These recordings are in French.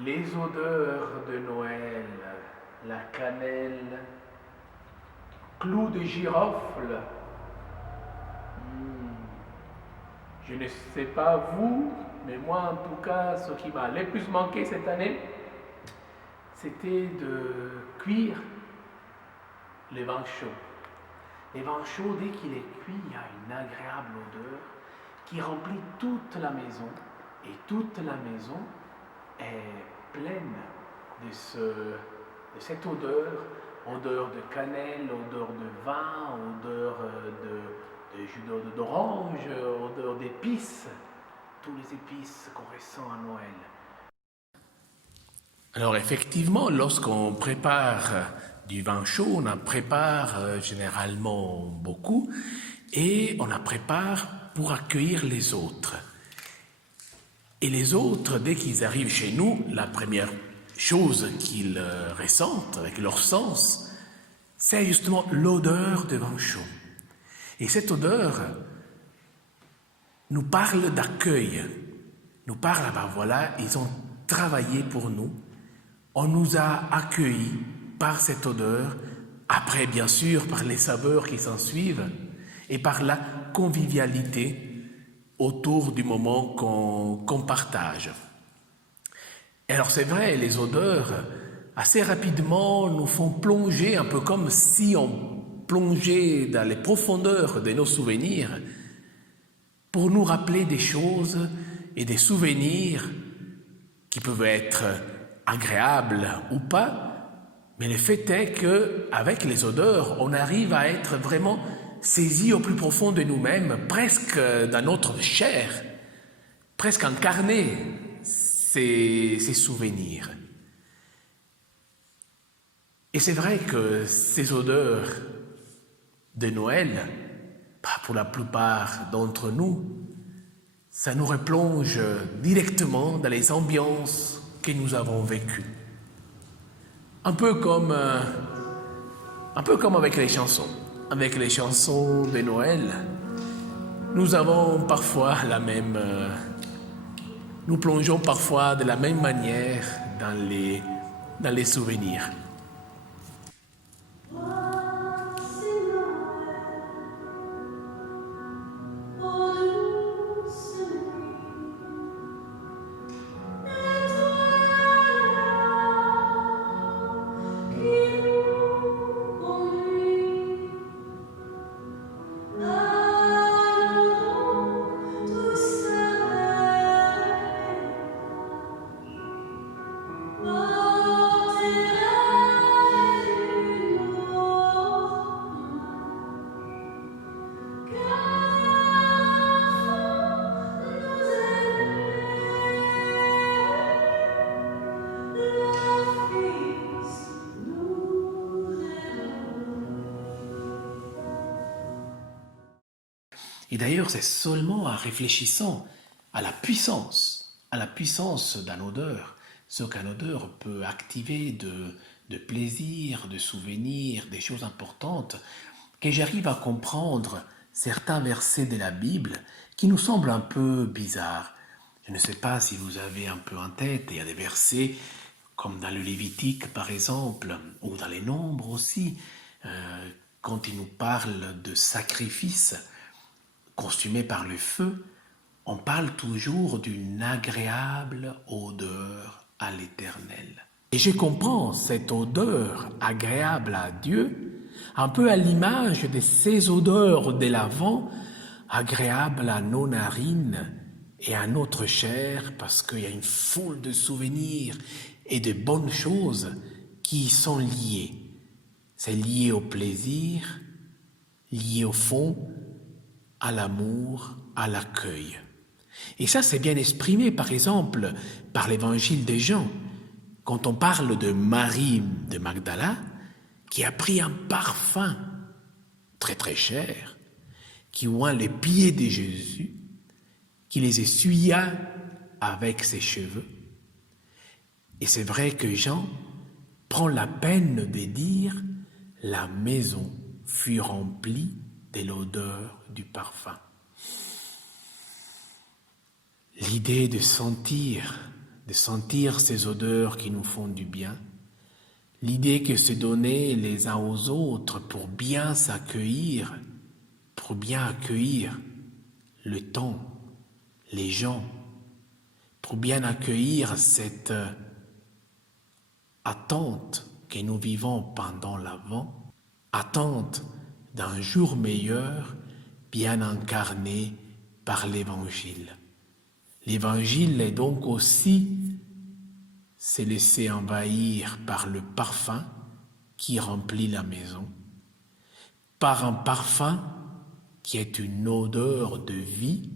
Les odeurs de Noël, la cannelle, clous de girofle. Hmm. Je ne sais pas vous, mais moi en tout cas, ce qui m'a le plus manqué cette année, c'était de cuire le vin chaud. Le vin chaud, dès qu'il est cuit, il y a une agréable odeur qui remplit toute la maison. Et toute la maison est pleine de cette odeur de cannelle, odeur de vin, odeur de jus d'orange, odeur d'épices, tous les épices qu'on ressent à Noël. Alors effectivement, lorsqu'on prépare du vin chaud, on en prépare généralement beaucoup et on en prépare pour accueillir les autres. Et les autres, dès qu'ils arrivent chez nous, la première chose qu'ils ressentent avec leur sens, c'est justement l'odeur de vin chaud. Et cette odeur nous parle d'accueil, nous parle, ben voilà, ils ont travaillé pour nous, on nous a accueillis par cette odeur, après bien sûr par les saveurs qui s'en suivent, et par la convivialité autour du moment qu'on partage. Et alors c'est vrai, les odeurs, assez rapidement, nous font plonger, un peu comme si on plongeait dans les profondeurs de nos souvenirs, pour nous rappeler des choses et des souvenirs qui peuvent être agréables ou pas, mais le fait est qu'avec les odeurs, on arrive à être vraiment saisi au plus profond de nous-mêmes, presque dans notre chair, presque incarner ces souvenirs. Et c'est vrai que ces odeurs de Noël, pour la plupart d'entre nous, ça nous replonge directement dans les ambiances que nous avons vécues. Un peu comme avec les chansons. Avec les chansons de Noël, nous avons parfois nous plongeons parfois de la même manière dans les souvenirs. Et d'ailleurs, c'est seulement en réfléchissant à la puissance d'un odeur, ce qu'un odeur peut activer de plaisir, de souvenirs, des choses importantes, que j'arrive à comprendre certains versets de la Bible qui nous semblent un peu bizarres. Je ne sais pas si vous avez un peu en tête, il y a des versets comme dans le Lévitique par exemple, ou dans les Nombres aussi, quand il nous parle de sacrifices consumés par le feu, on parle toujours d'une agréable odeur à l'Éternel. Et je comprends cette odeur agréable à Dieu, un peu à l'image de ces odeurs de l'Avent, agréables à nos narines et à notre chair, parce qu'il y a une foule de souvenirs et de bonnes choses qui y sont liées. C'est lié au plaisir, lié au fond, à l'amour, à l'accueil. Et ça, c'est bien exprimé, par exemple, par l'évangile de Jean, quand on parle de Marie de Magdala, qui a pris un parfum très très cher, qui oint les pieds de Jésus, qui les essuya avec ses cheveux. Et c'est vrai que Jean prend la peine de dire « la maison fut remplie de l'odeur du parfum ». L'idée de sentir de sentir ces odeurs qui nous font du bien. L'idée que se donner les uns aux autres pour bien s'accueillir, pour bien accueillir le temps, les gens, pour bien accueillir cette attente que nous vivons pendant l'Avent, attente d'un jour meilleur, bien incarné par l'Évangile. L'Évangile est donc aussi se laisser envahir par le parfum qui remplit la maison, par un parfum qui est une odeur de vie,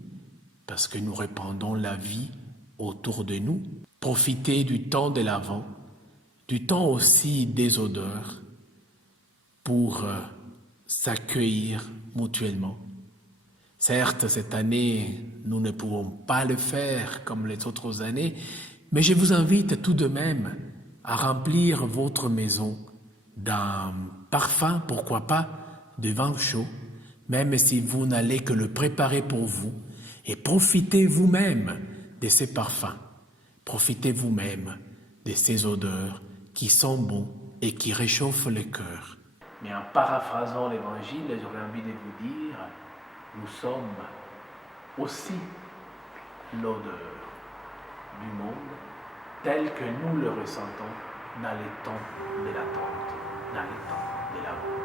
parce que nous répandons la vie autour de nous. Profiter du temps de l'Avent, du temps aussi des odeurs, pour s'accueillir mutuellement. Certes, cette année, nous ne pouvons pas le faire comme les autres années, mais je vous invite tout de même à remplir votre maison d'un parfum, pourquoi pas, de vin chaud, même si vous n'allez que le préparer pour vous, et profitez vous-même de ces parfums. Profitez vous-même de ces odeurs qui sont bons et qui réchauffent le cœur. Mais en paraphrasant l'Évangile, j'aurais envie de vous dire, nous sommes aussi l'odeur du monde tel que nous le ressentons dans les temps de l'attente, dans les temps de l'Avent.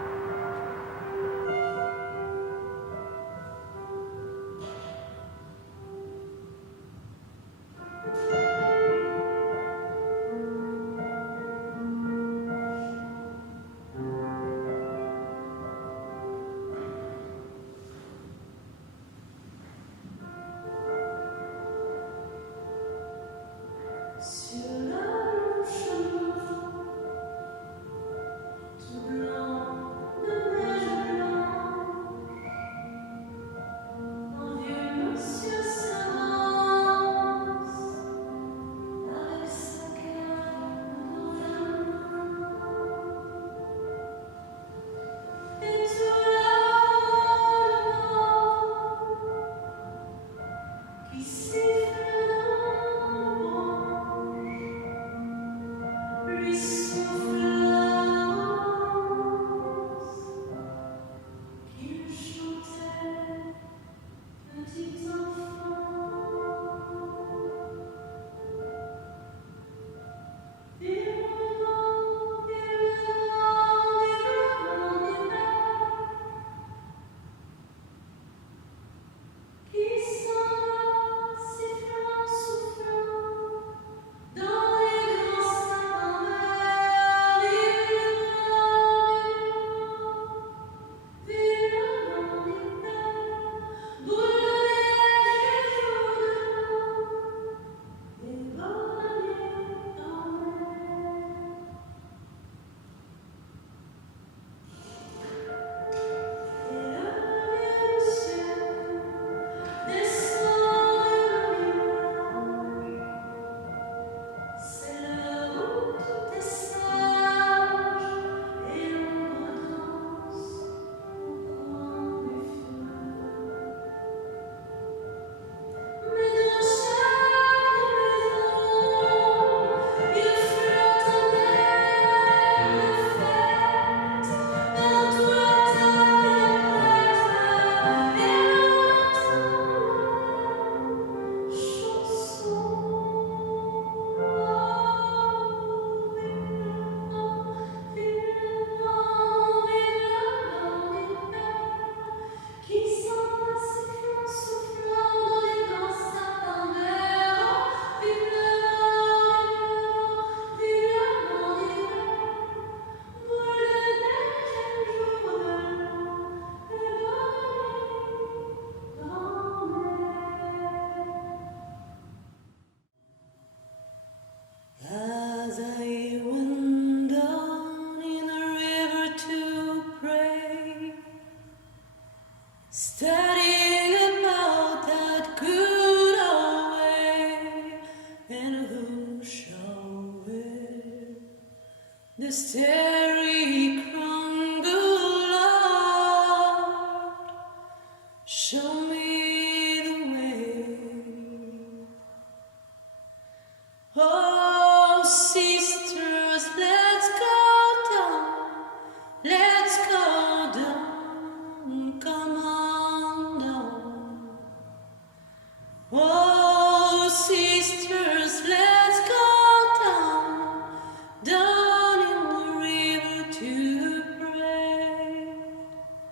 The stereo